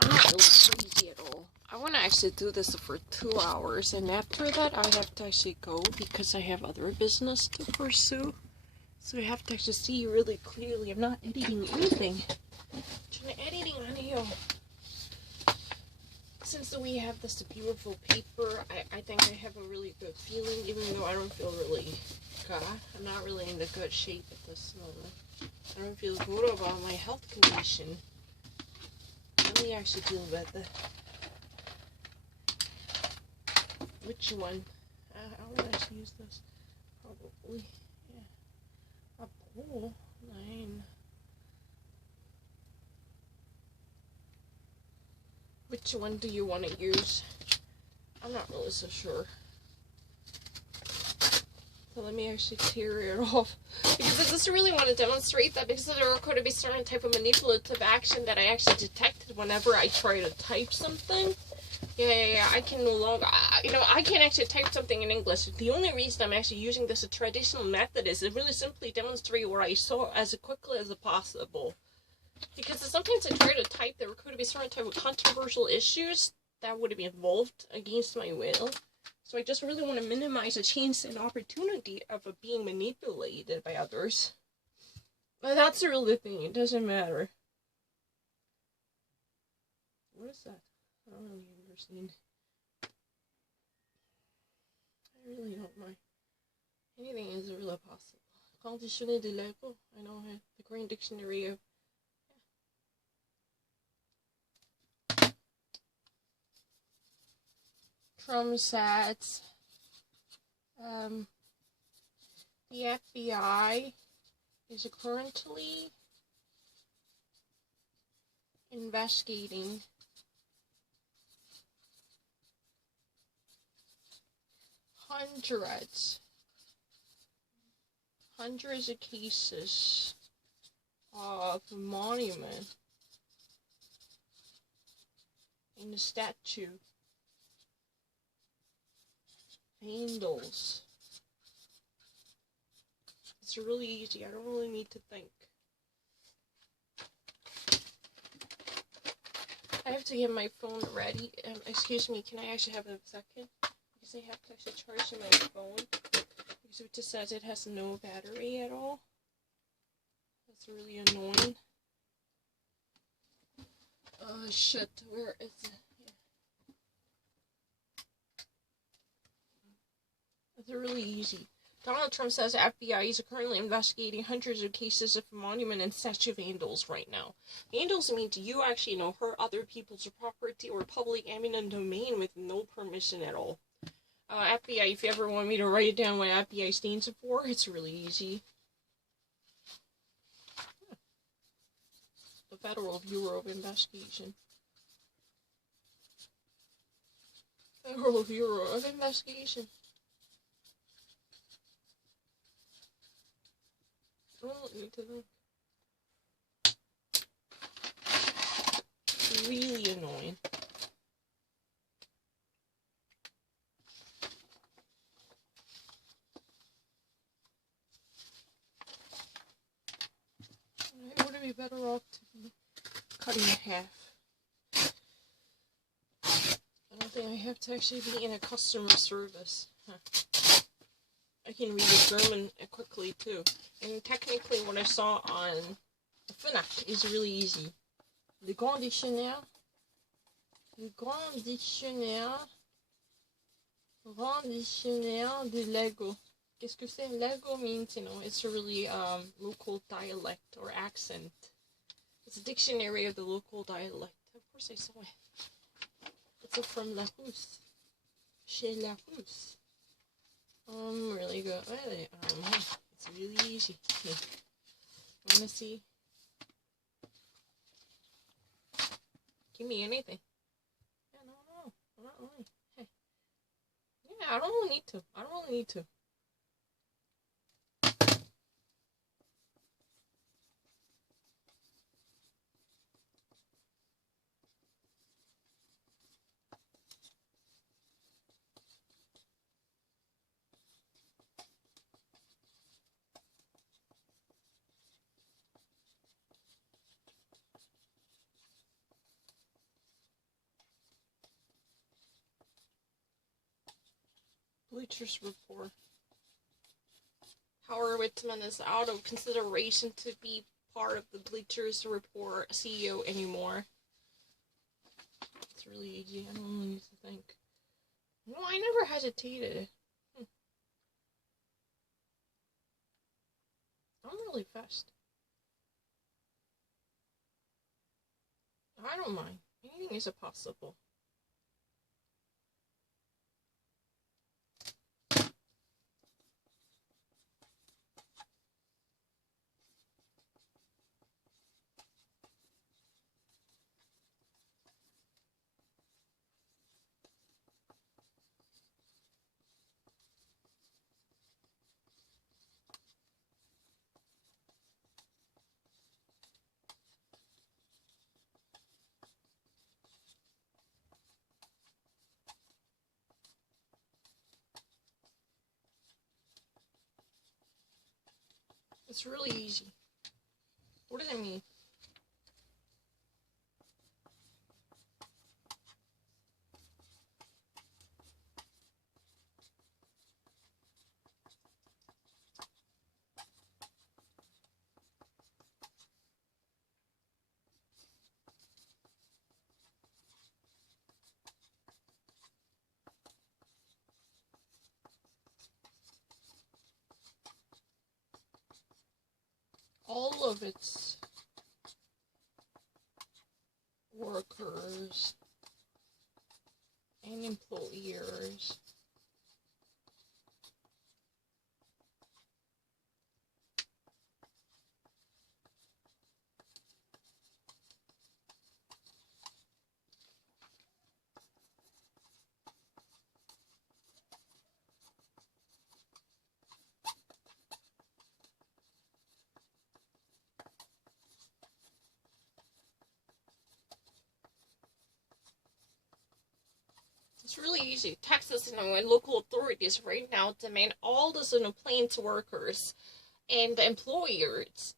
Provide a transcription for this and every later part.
I'm not really crazy at all. I want to actually do this for 2 hours, and after that I have to actually go because I have other business to pursue. So I have to actually see really clearly. I'm not editing anything. I'm trying to editing on you. Since we have this beautiful paper, I think I have a really good feeling, even though I don't feel really good. I'm not really in the good shape at this moment. I don't feel good about my health condition. Let me actually feel better. Which one? I want to actually use this. Probably. Yeah. A pool. 9. Which one do you want to use? I'm not really so sure. So let me actually tear it off. Because I just really want to demonstrate that, because there are going to be certain type of manipulative action that I actually detected whenever I try to type something. Yeah, I can no longer, I can't actually type something in English. The only reason I'm actually using this traditional method is to really simply demonstrate what I saw as quickly as possible. Because sometimes I try to type, there could be certain type of controversial issues that would be involved against my will. So I just really want to minimize the chance and opportunity of being manipulated by others. But that's the real thing, it doesn't matter. What is that? I don't really understand. I really don't mind. Anything is really possible. Conditionné de Lego. I know the Korean dictionary of. Yeah. Trump says the FBI is currently investigating hundreds of cases of monument in the statue handles. It's really easy. I don't really need to think. I have to get my phone ready. Excuse me, can I actually have a second? Because I have to actually charge my phone. Because it just says it has no battery at all. That's really annoying. Oh shit, where is it? Yeah. It's really easy. Donald Trump says FBI is currently investigating hundreds of cases of monument and statue vandals right now. Vandals means you actually hurt other people's property or public eminent domain with no permission at all. FBI, if you ever want me to write down what FBI stands for, it's really easy. The Federal Bureau of Investigation. Federal Bureau of Investigation. I don't need to think. It's really annoying. Would it be better off to cut in half? I don't think I have to actually be in a customer service. I can read German quickly too. And technically what I saw on Fnac is really easy. Le Grand Dictionnaire de Lego. Qu'est-ce que c'est? Lego means, it's a really local dialect or accent. It's a dictionary of the local dialect. Of course I saw it. It's from La Rousse. Chez La Rousse. Really good. It's really easy. I wanna see. Give me anything. Yeah, no. I'm not really. Hey. Yeah, I don't really need to. Bleachers Report. Howard Whitman is out of consideration to be part of the Bleachers Report CEO anymore. It's really easy. I don't really need to think. No, I never hesitated. I'm really fast. I don't mind. Anything is possible. It's really easy. What does it mean? All of its workers and employers It's really easy. Texas, and local authorities right now demand all the plant workers and the employers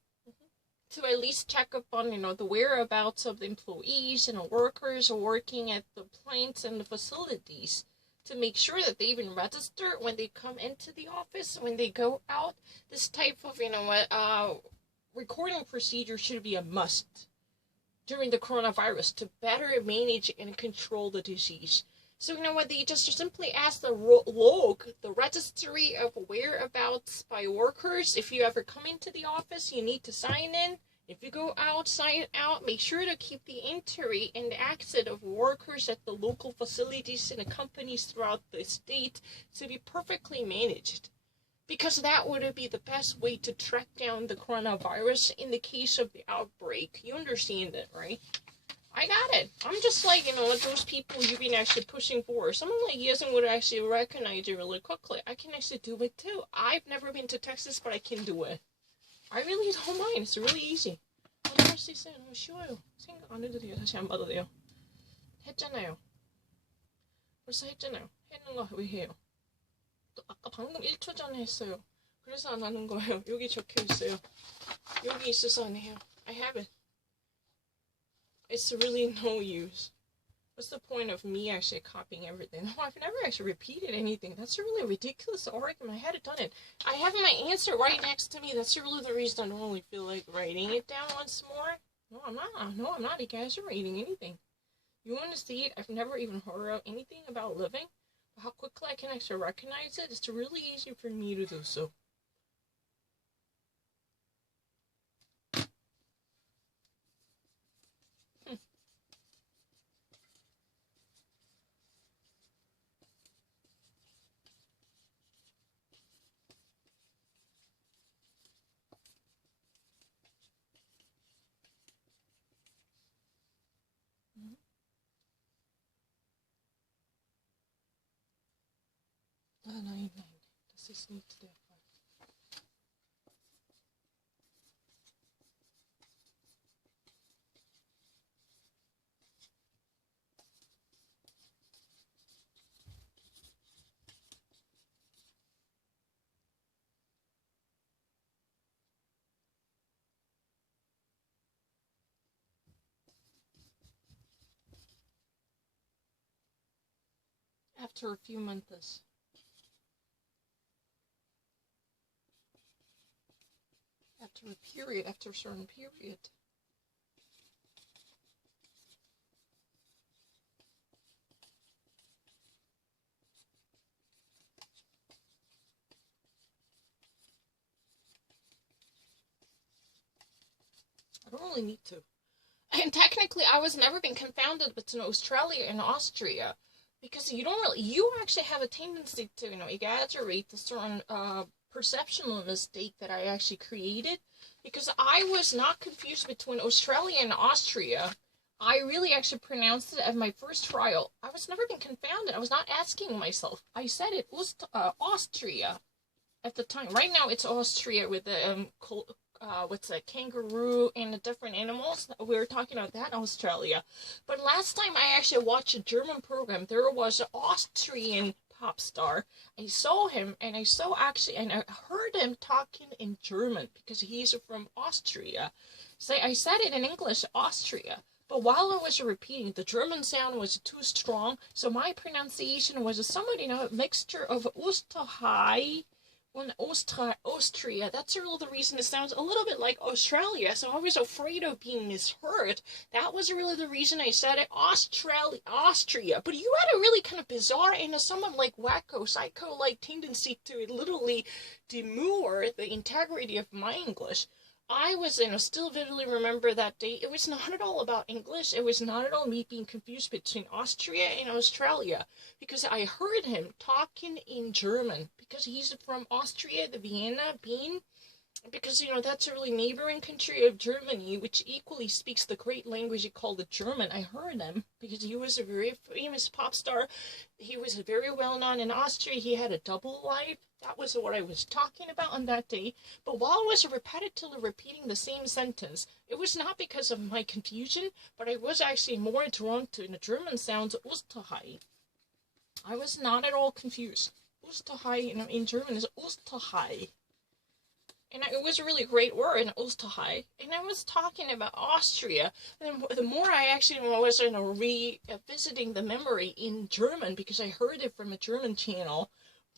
to at least check up on, the whereabouts of the employees and workers working at the plants and the facilities to make sure that they even register when they come into the office, when they go out. This type of, recording procedure should be a must during the coronavirus to better manage and control the disease. So they just simply ask the log, the registry of whereabouts by workers. If you ever come into the office, you need to sign in. If you go out, sign out. Make sure to keep the entry and the exit of workers at the local facilities and the companies throughout the state to be perfectly managed. Because that would be the best way to track down the coronavirus in the case of the outbreak. You understand it, right? I got it. I'm just like, those people you've been actually pushing for. Someone like Yesen would actually recognize you really quickly. I can actually do it too. I've never been to Texas, but I can do it. I really don't mind. It's really easy. 할 수 있어요. 너무 쉬워요. 생각 안 해도 돼요. 다시 안 봐도 돼요. 했잖아요. 벌써 했잖아요. 했는 거 왜 해요? 또 아까 방금 1초 전에 했어요. 그래서 안 하는 거예요. 여기 적혀 있어요. 여기 있어서 안 해요. I have it. It's really no use. What's the point of me actually copying everything? No, I've never actually repeated anything. That's a really ridiculous argument. I had done it. I have my answer right next to me. That's really the reason I don't really feel like writing it down once more. No, I'm not. No, I'm not. You guys are reading anything. You want to see it? I've never even heard of anything about living. But how quickly I can actually recognize it, it's really easy for me to do so. Nein. Das ist nicht der Fall. After a few months. after a period, after a certain period. I don't really need to. And technically, I was never been confounded between Australia and Austria, because you actually have a tendency to, exaggerate the certain perceptual mistake that I actually created, because I was not confused between Australia and Austria. I really actually pronounced it at my first trial. I was never been confounded. I was not asking myself. I said it was Austria at the time. Right now, it's Austria with the what's a kangaroo and the different animals. We were talking about that in Australia. But last time I actually watched a German program, there was an Austrian pop star. I saw him, and I heard him talking in German because he's from Austria. So I said it in English, Austria. But while I was repeating, the German sound was too strong, so my pronunciation was somewhat, a mixture of Österreich and Austria. That's really the reason it sounds a little bit like Australia, so I was afraid of being misheard. That was really the reason I said it, Austria. But you had a really kind of bizarre and somewhat like wacko, psycho-like tendency to literally demur the integrity of my English. I was, still vividly remember that day. It was not at all about English. It was not at all me being confused between Austria and Australia, because I heard him talking in German, because he's from Austria, the Vienna, because, that's a really neighboring country of Germany, which equally speaks the great language called the German. I heard him because he was a very famous pop star. He was very well known in Austria. He had a double life. That was what I was talking about on that day. But while I was repetitively repeating the same sentence, it was not because of my confusion, but I was actually more drawn to the German sounds, Österreich. I was not at all confused. Österreich in German is Österreich. And it was a really great word in Österreich. And I was talking about Austria. And the more I actually was revisiting the memory in German, because I heard it from a German channel,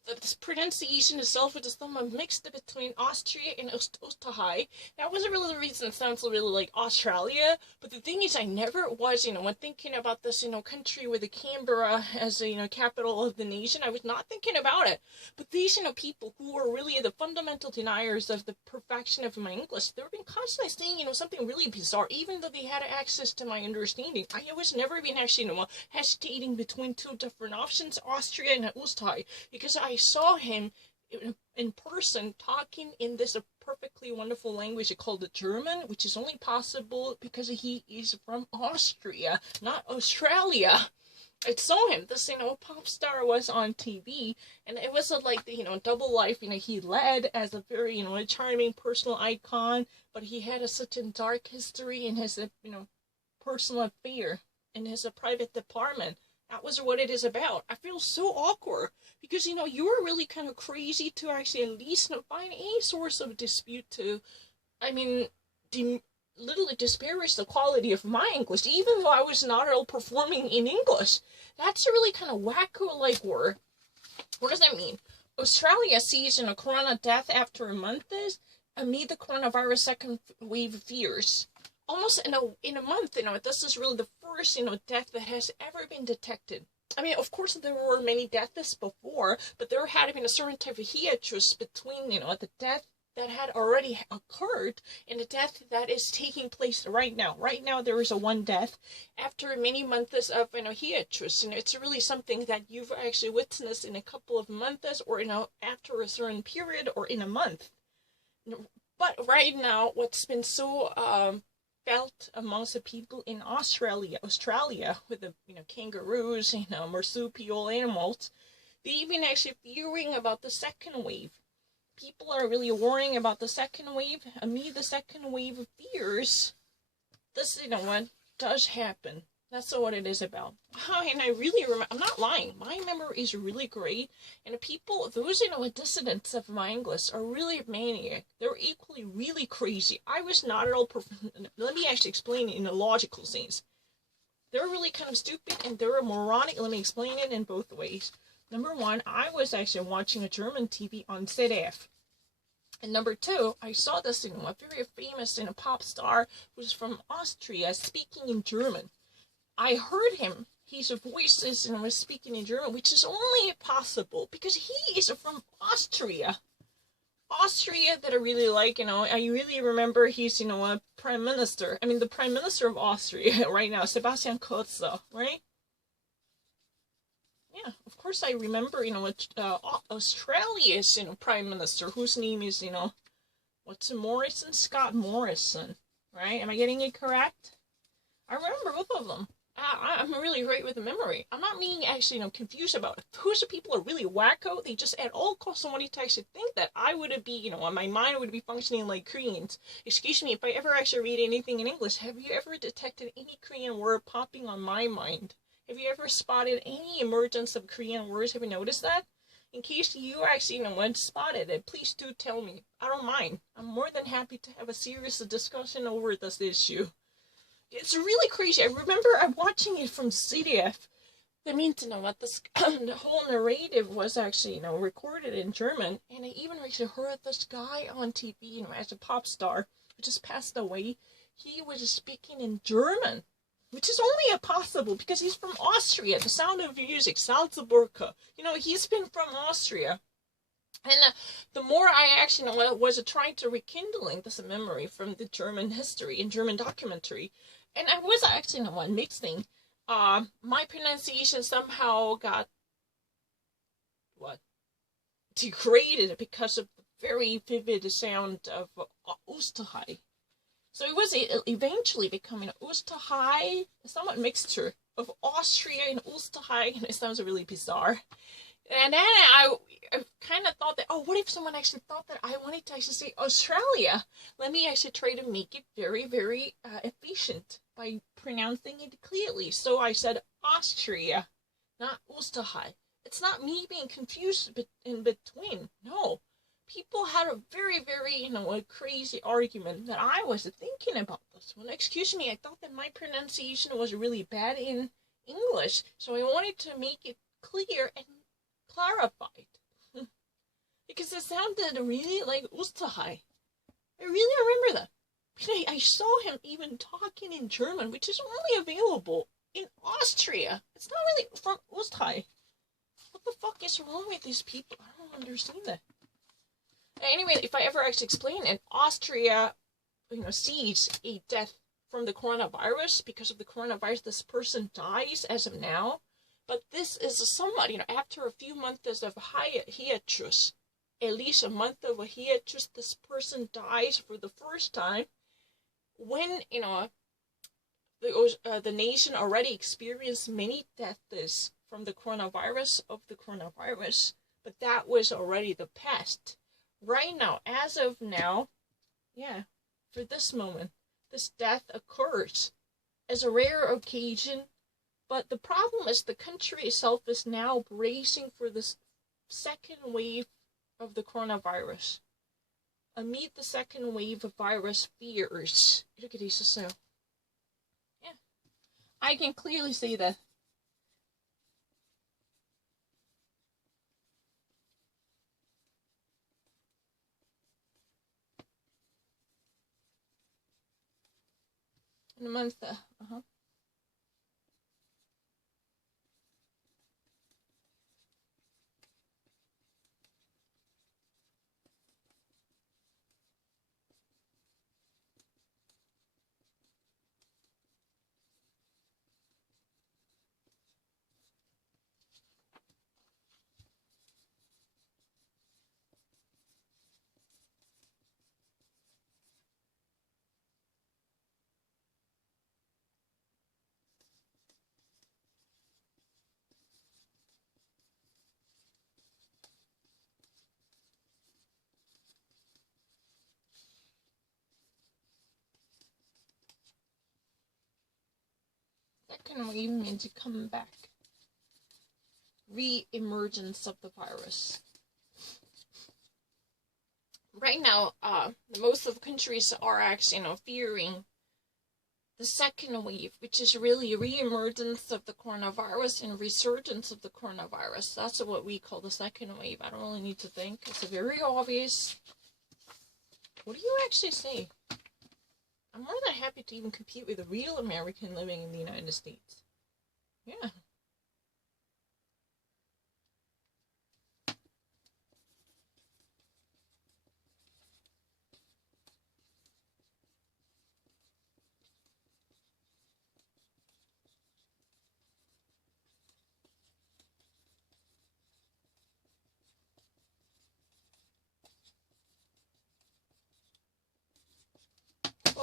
the pronunciation itself was somewhat mixed between Austria and Österreich. That wasn't really the reason it sounds really like Australia. But the thing is, I never was, when thinking about this, country with the Canberra as a, capital of the nation, I was not thinking about it. But these, people who were really the fundamental deniers of the perfection of my English, they were been constantly saying, something really bizarre, even though they had access to my understanding. I was never been actually, hesitating between two different options, Austria and Österreich, because I saw him in person talking in this perfectly wonderful language called the German, which is only possible because he is from Austria, not Australia. I saw him. This, pop star was on TV, and it was like the, double life. He led as a very, charming personal icon, but he had such a dark history in his, personal affair in his private department. That was what it is about. I feel so awkward because, you were really kind of crazy to actually at least find any source of dispute to, literally disparage the quality of my English, even though I was not at all performing in English. That's a really kind of wacko-like word. What does that mean? Australia sees, corona death after a month amid the coronavirus second wave fears. Almost in a month, this is really the first, death that has ever been detected. Of course, there were many deaths before, but there had been a certain type of hiatus between, the death that had already occurred and the death that is taking place right now. Right now, there is a one death after many months of, hiatus. It's really something that you've actually witnessed in a couple of months or, after a certain period or in a month. But right now, what's been so, felt amongst the people in Australia with the, kangaroos, marsupial animals, they've been actually fearing about the second wave. People are really worrying about the second wave. Amid the second wave of fears, this, what does happen. That's what it is about. And I really remember, I'm not lying, my memory is really great, and the people, those, dissidents of my English are really maniac. They're equally really crazy. I was not at all, let me actually explain it in a logical sense. They're really kind of stupid, and they're moronic. Let me explain it in both ways. Number one, I was actually watching a German TV on ZDF. And number two, I saw this, you know, a very famous, you know, pop star who's from Austria speaking in German. I heard him. His voice is, you know, was speaking in German, which is only possible because he is from Austria. Austria that I really like, you know, I really remember he's, you know, a prime minister. I mean, the prime minister of Austria right now, Sebastian Kurz, right? Yeah, of course I remember, you know, Australia's, you know, prime minister, whose name is, you know, what's it, Morrison? Scott Morrison, right? Am I getting it correct? I remember both of them. I'm really great with the memory. I'm not being actually, you know, confused about it. Those people are really wacko. They just at all costs wanted to actually think that I would be, you know, my mind would be functioning like Koreans. Excuse me, if I ever actually read anything in English, have you ever detected any Korean word popping on my mind? Have you ever spotted any emergence of Korean words? Have you noticed that? In case you actually, you know, spotted it, please do tell me. I don't mind. I'm more than happy to have a serious discussion over this issue. It's really crazy. I remember I'm watching it from CDF. That means, you know what, this the whole narrative was actually, you know, recorded in German. And I even actually heard this guy on TV, you know, as a pop star who just passed away. He was speaking in German, which is only possible because he's from Austria. The Sound of Music, Salzburger. You know, he's been from Austria. And the more I actually, you know, was trying to rekindling this memory from the German history and German documentary, and I was actually, you know, one mixing. My pronunciation somehow got degraded because of the very vivid sound of Österreich. So it was eventually becoming Österreich, a somewhat mixture of Austria and Österreich, and it sounds really bizarre. And then I kind of thought that, oh, what if someone actually thought that I wanted to actually say Australia? Let me actually try to make it very, very efficient by pronouncing it clearly. So I said Austria, not Österreich. It's not me being confused in between. No. People had a very, very, you know, a crazy argument that I was thinking about this one. Excuse me, I thought that my pronunciation was really bad in English. So I wanted to make it clear and clarified. Because it sounded really like Österreich. I really remember that. I saw him even talking in German, which is only available in Austria. It's not really from Österreich. What the fuck is wrong with these people? I don't understand that. Anyway, if I ever actually explain it, Austria, you know, sees a death from the coronavirus. Because of the coronavirus, this person dies as of now. But this is somewhat, you know, after a few months of hiatus, at least a month of a hiatus, this person dies for the first time. When, you know, the nation already experienced many deaths from the coronavirus, but that was already the past. Right now, as of now, yeah, for this moment, this death occurs as a rare occasion. But the problem is the country itself is now bracing for this second wave of the coronavirus. Amid the second wave of virus fears. Look at this, so. Yeah. I can clearly see that. In a month, second wave means to come back. Re-emergence of the virus. Right now, most of the countries are actually, you know, fearing the second wave, which is really re-emergence of the coronavirus and resurgence of the coronavirus. That's what we call the second wave. I don't really need to think. It's very obvious. What do you actually say? I'm more than happy to even compete with a real American living in the United States. Yeah.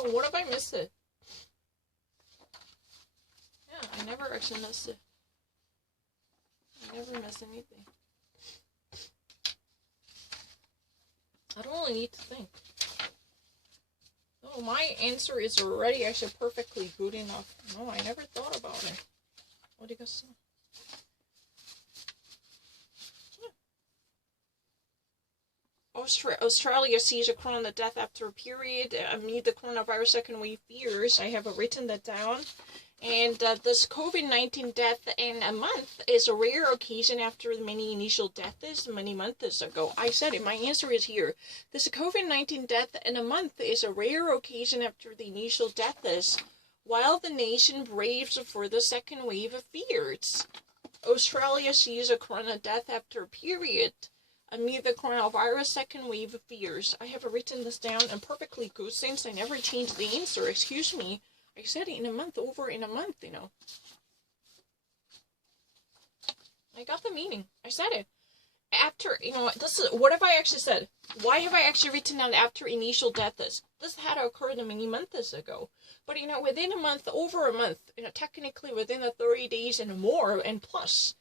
Oh, what if I miss it? Yeah, I never actually miss it. I never miss anything. I don't really need to think. Oh, my answer is already actually perfectly good enough. No, I never thought about it. What do you guys say? Australia sees a corona death after a period amid the coronavirus second wave fears. I have written that down. And this COVID-19 death in a month is a rare occasion after the many initial deaths many months ago. I said it. My answer is here. This COVID-19 death in a month is a rare occasion after the initial deaths, while the nation braves for the second wave of fears. Australia sees a corona death after a period amid the coronavirus second wave of fears. I have written this down and perfectly good since I never changed the answer. Excuse me. I said it in a month, over in a month, you know. I got the meaning. I said it. After, you know, this is, what have I actually said? Why have I actually written down after initial deaths? This had occurred many months ago. But, you know, within a month, over a month, you know, technically within the 30 days and more and plus,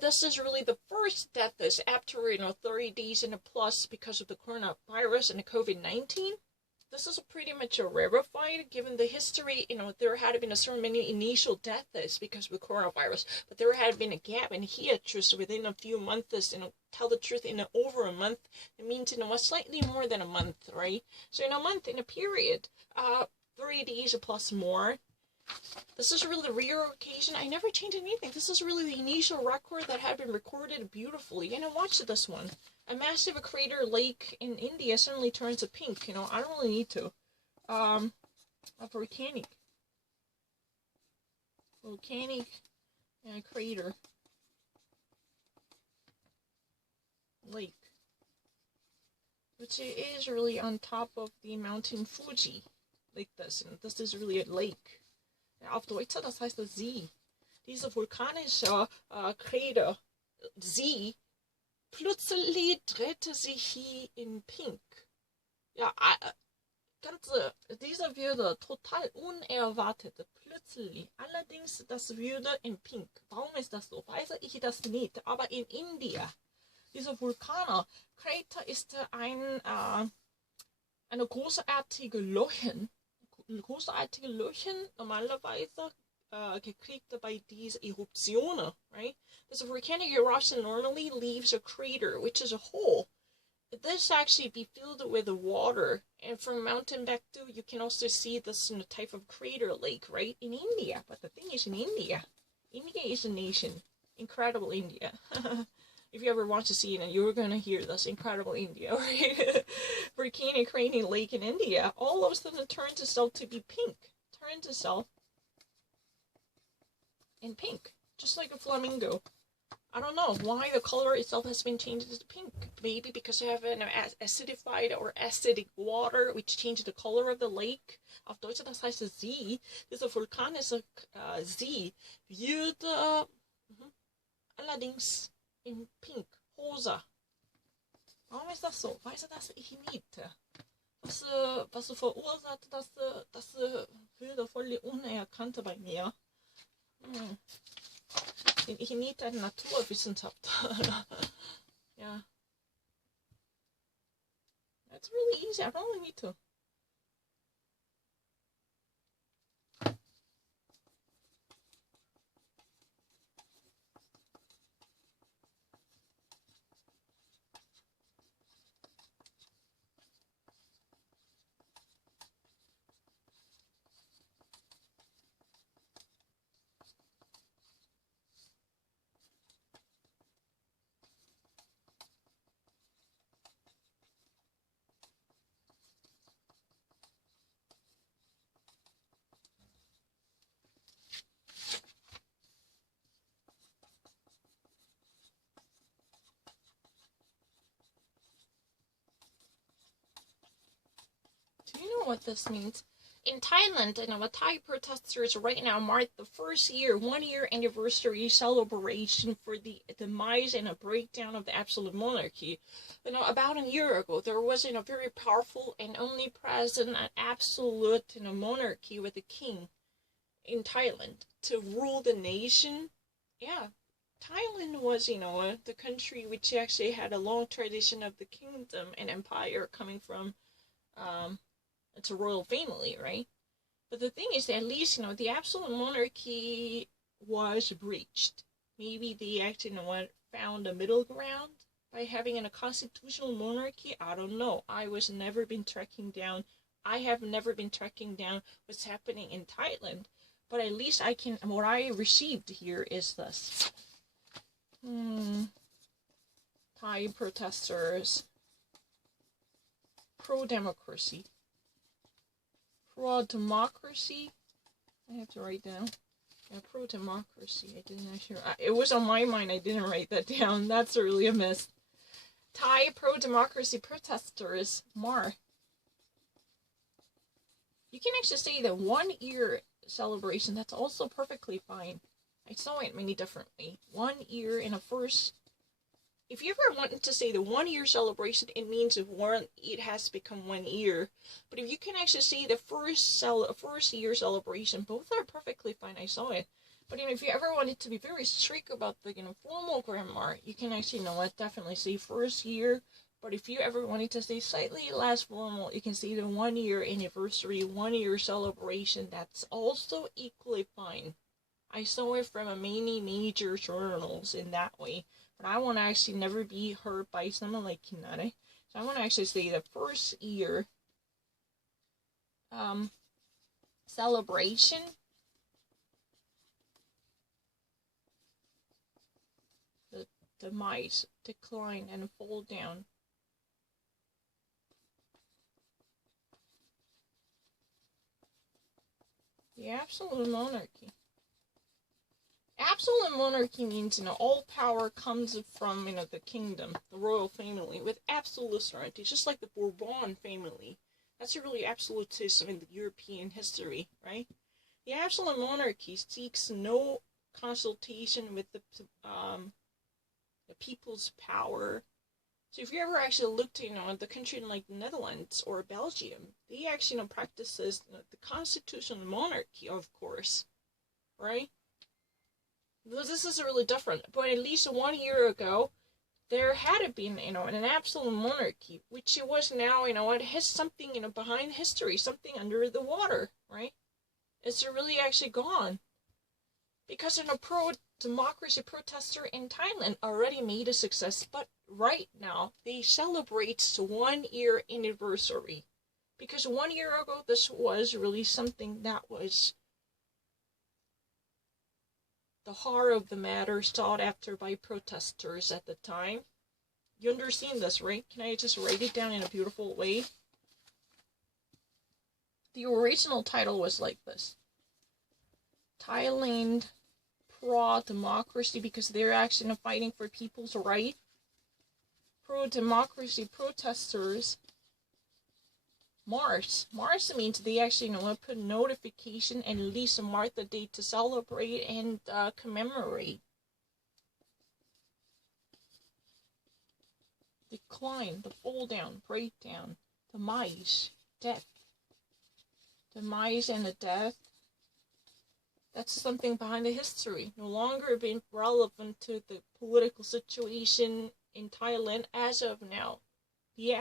this is really the first deaths after, you know, 30 days and a plus because of the coronavirus and the COVID-19. This is pretty much rarefied, given the history. You know, there had been so many initial deaths because of the coronavirus, but there had been a gap in hiatus within a few months. You know, tell the truth, in over a month, it means, you know, slightly more than a month, right? So in a month, in a period, 3 days plus more. This is really the rare occasion. I never changed anything. This is really the initial record that had been recorded beautifully. And I watched this one. A massive crater lake in India suddenly turns pink. You know, I don't really need to. A volcanic crater lake, which is really on top of the mountain Fuji, like this. And this is really a lake. Auf Deutsch, das heißt See. Diese vulkanische Crater, See, plötzlich drehte sich hier in Pink. Ja, diese würde total unerwartet, plötzlich. Allerdings, das würde in Pink. Warum ist das so? Weiß ich das nicht. Aber in India, diese Vulkancrater ist eine großartige Löcher. Großartige Löcher normalerweise gekriegt by these eruptionen, right? This volcanic eruption normally leaves a crater, which is a hole. This actually be filled with water, and from mountain back to, you can also see this in a type of crater lake, right? In India, but the thing is, in India is a nation. Incredible India. If you ever want to see it, and you're gonna hear this, incredible India, right? Volcanic crater lake in India, all of a sudden turns itself to be pink. Turns itself in pink, just like a flamingo. I don't know why the color itself has been changed to pink. Maybe because they have an acidified or acidic water, which changed the color of the lake. Auf Deutsch, das heißt See. Dieser vulkanische See würde allerdings in pink, rosa. Warum ist das so? Weiß das ich nicht. Was verursacht das würde voll unerkannt bei mir. Bin ich nicht ein Naturwissenschaftler. Yeah. That's really easy. I don't really need to. what this means. In Thailand, Thai protesters right now mark the first 1-year anniversary celebration for the demise and a breakdown of the absolute monarchy. About a year ago, there was a very powerful and only present an absolute monarchy with a king in Thailand to rule the nation. Yeah, Thailand was, the country which actually had a long tradition of the kingdom and empire coming from, it's a royal family, right? But the thing is that at least, the absolute monarchy was breached. Maybe they actually, found a middle ground by having a constitutional monarchy. I don't know. I have never been tracking down what's happening in Thailand. But at least what I received here is this. Thai protesters, pro-democracy. Pro-democracy? I have to write down. Yeah, pro-democracy. I didn't actually... It was on my mind. I didn't write that down. That's really a miss. Thai pro-democracy protesters, Mar. You can actually say the 1-year celebration. That's also perfectly fine. I saw it many differently. 1 year in a first... If you ever wanted to say the 1-year celebration, it means it has become 1 year. But if you can actually say the first year celebration, both are perfectly fine. I saw it. But if you ever wanted to be very strict about the formal grammar, you can actually definitely say first year. But if you ever wanted to say slightly less formal, you can say the 1-year anniversary, 1-year celebration. That's also equally fine. I saw it from many major journals in that way. But I want to actually never be hurt by someone like Kinare. So I want to actually say the first year celebration. The demise, decline, and fall down. The absolute monarchy. Absolute monarchy means, all power comes from, the kingdom, the royal family, with absolute sovereignty, just like the Bourbon family. That's a really absolutism in the European history, right? The absolute monarchy seeks no consultation with the people's power. So if you ever actually looked, at the country like the Netherlands or Belgium, they actually, practices the constitutional monarchy, of course, right? This is really different, but at least 1 year ago, there had been, an absolute monarchy, which it was now, it has something, behind history, something under the water, right? It's really actually gone. Because, pro-democracy protester in Thailand already made a success, but right now, they celebrate 1-year anniversary. Because 1 year ago, this was really something that was the heart of the matter sought after by protesters at the time. You understand this, right? Can I just write it down in a beautiful way? The original title was like this. Thailand pro-democracy, because they're actually fighting for people's right. Pro-democracy protesters. Mars means they actually put notification and at least mark the date to celebrate and commemorate. Decline, the fall down, breakdown, demise, death. Demise and the death. That's something behind the history. No longer being relevant to the political situation in Thailand as of now. The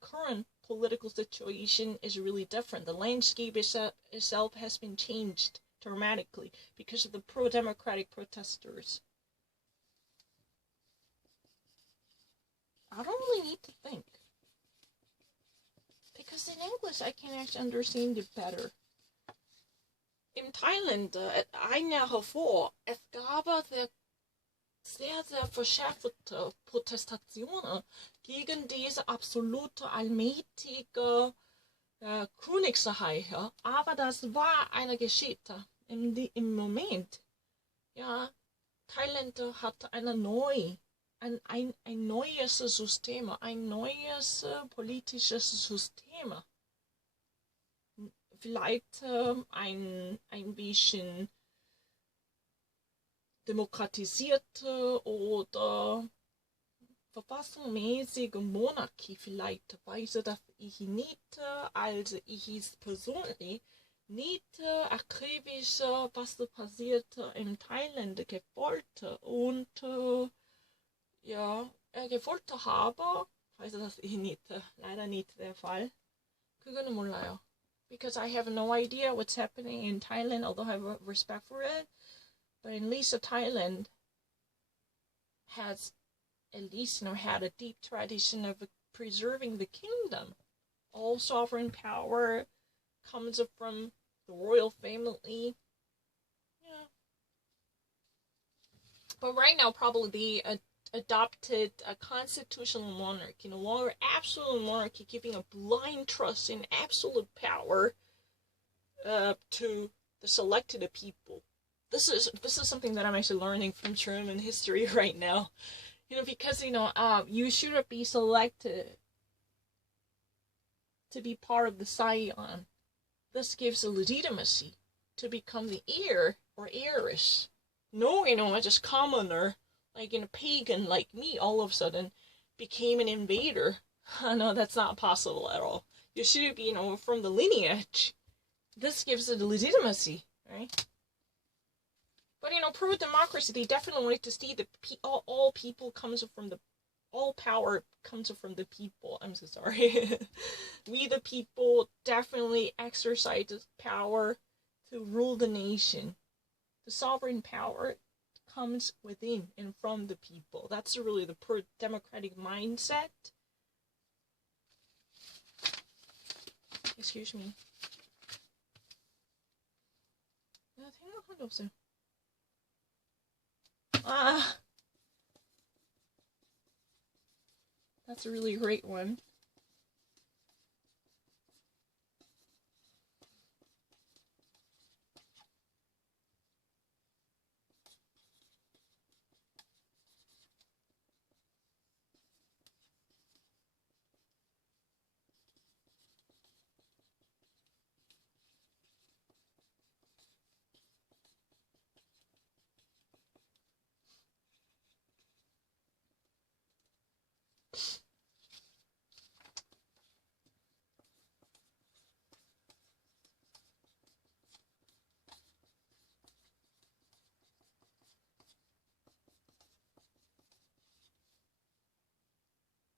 current political situation is really different. The landscape itself has been changed dramatically because of the pro-democratic protesters. I don't really need to think. Because in English I can actually understand it better. In Thailand, eine hervor, es gab sehr, sehr verschärfte Protestationen gegen diese absolute allmächtige Königsreich. Aber das war eine Geschichte. Im Moment, ja, Thailand hat ein neues System, ein neues politisches System. vielleicht ein bisschen demokratisierte oder verfassungsmäßige Monarchie vielleicht, weiß dass ich nicht, also ich ist persönlich nicht akribisch, was passiert in Thailand gefolgt und ja, gefolgt habe, weiß dass ich nicht, leider nicht der Fall. 그거는 몰라요. Because I have no idea what's happening in Thailand, although I have respect for it. But at least Thailand has at least had a deep tradition of preserving the kingdom. All sovereign power comes from the royal family. Yeah. But right now, probably the adopted a constitutional monarchy, no longer absolute monarchy, giving a blind trust in absolute power to the selected people. This is something that I'm actually learning from German history right now. Because you should be selected to be part of the scion. This gives a legitimacy to become the heir or heiress. No, just commoner, like a pagan like me, all of a sudden became an invader. No, that's not possible at all. You should be, from the lineage. This gives it legitimacy, right? But pro-democracy, they definitely want to see that all people comes from all power comes from the people. I'm so sorry. We the people definitely exercise power to rule the nation. The sovereign power comes within and from the people. That's really the pro-democratic mindset. Excuse me. 생각한 게 없어요. That's a really great one.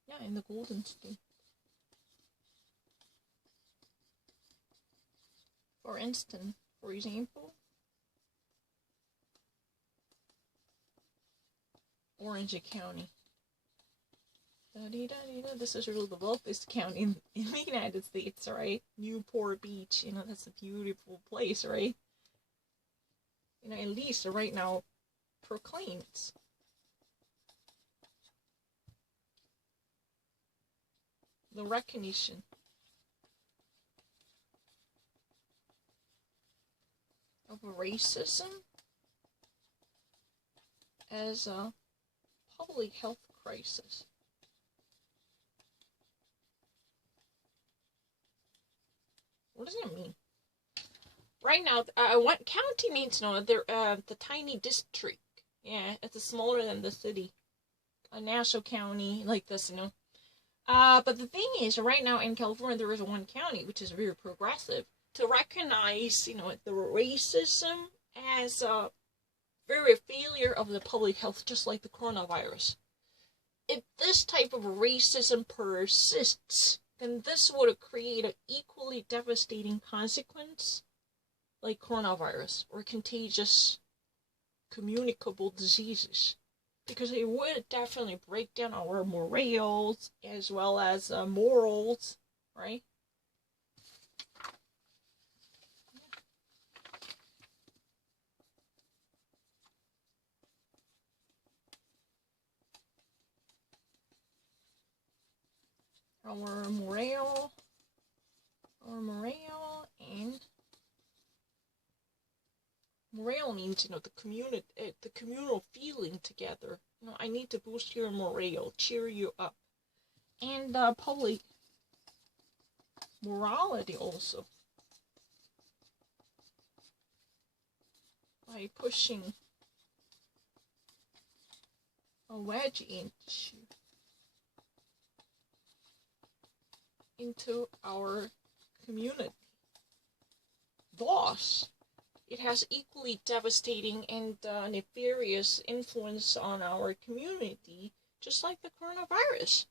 Yeah, in the Golden State. For instance, for example, Orange County. This is really the wealthiest county in the United States, right? Newport Beach, that's a beautiful place, right? At least right now proclaims. The recognition of racism as a public health crisis. What does that mean? Right now, what county means the tiny district. Yeah, it's smaller than the city. A national county like this, But the thing is, right now in California, there is one county, which is very progressive, to recognize, the racism as a very failure of the public health, just like the coronavirus. If this type of racism persists, then this would create an equally devastating consequence, like coronavirus or contagious communicable diseases. Because it would definitely break down our morals as well as morals, right? Our morale, and morale means, the communal feeling together. I need to boost your morale, cheer you up. And public morality also. by pushing a wedge into our community. Thus, it has equally devastating and nefarious influence on our community, just like the coronavirus.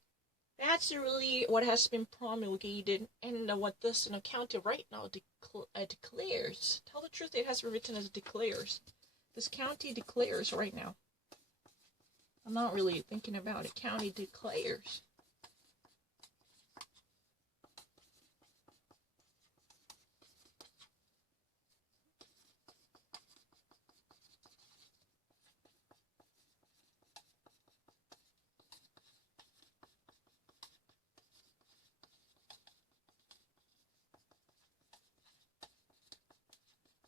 That's really what has been promulgated, and what this county right now declares. Tell the truth, it has been written as declares. This county declares right now. I'm not really thinking about it. County declares.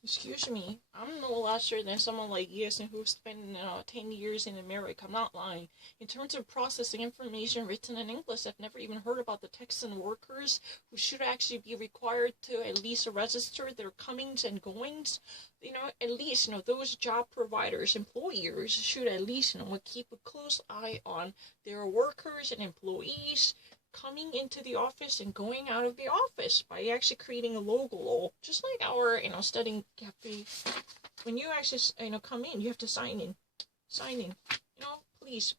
Excuse me, I'm no lesser than someone like Yasin who spent 10 years in America. I'm not lying. In terms of processing information written in English, I've never even heard about the Texan workers who should actually be required to at least register their comings and goings. At least, those job providers, employers should at least, keep a close eye on their workers and employees coming into the office and going out of the office by actually creating a logo, just like our, studying cafe. When you actually, come in, you have to sign in. Please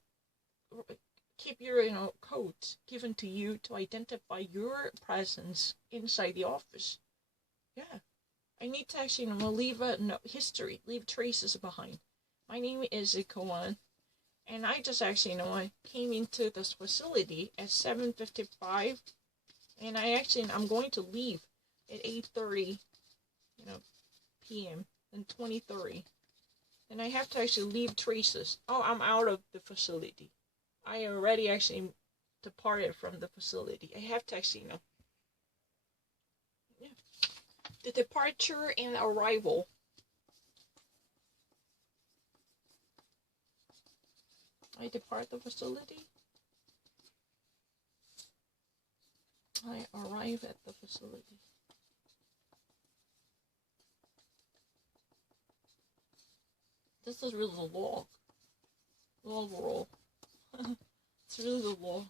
keep your, code given to you to identify your presence inside the office. Yeah. I need to actually, leave a history, leave traces behind. My name is Ikoan. And I just actually, I came into this facility at 7:55, and I'm going to leave at 8:30, p.m. and 20:30. And I have to actually leave traces. Oh, I'm out of the facility. I already actually departed from the facility. I have to actually, the departure and arrival. I depart the facility. I arrive at the facility. This is really the log. Log roll. It's really the log.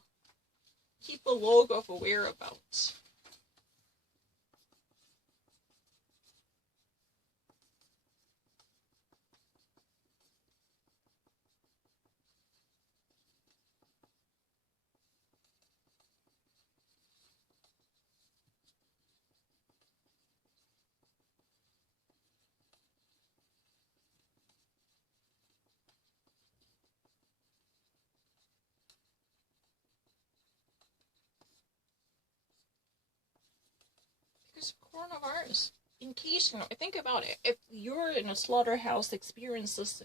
Keep a log of a whereabouts. Coronavirus. In case, think about it. If you're in a slaughterhouse experiences,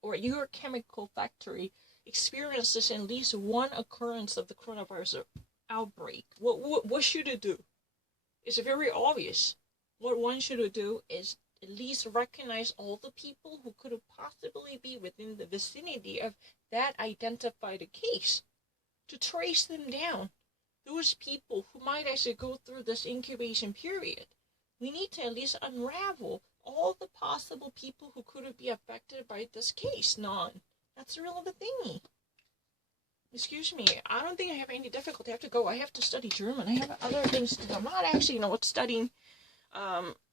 or your chemical factory experiences at least one occurrence of the coronavirus outbreak, what should it do? It's very obvious. What one should do is at least recognize all the people who could have possibly be within the vicinity of that identified case, to trace them down. Those people who might actually go through this incubation period. We need to at least unravel all the possible people who could be affected by this case. None. That's really the thingy. Excuse me, I don't think I have any difficulty. I have to go. I have to study German. I have other things to do. I'm not actually, studying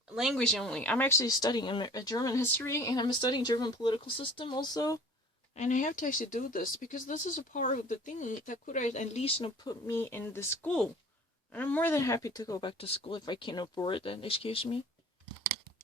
language only. I'm actually studying German history, and I'm studying German political system also. And I have to actually do this because this is a part of the thingy that could at least put me in the school. And I'm more than happy to go back to school if I can afford that. Excuse me.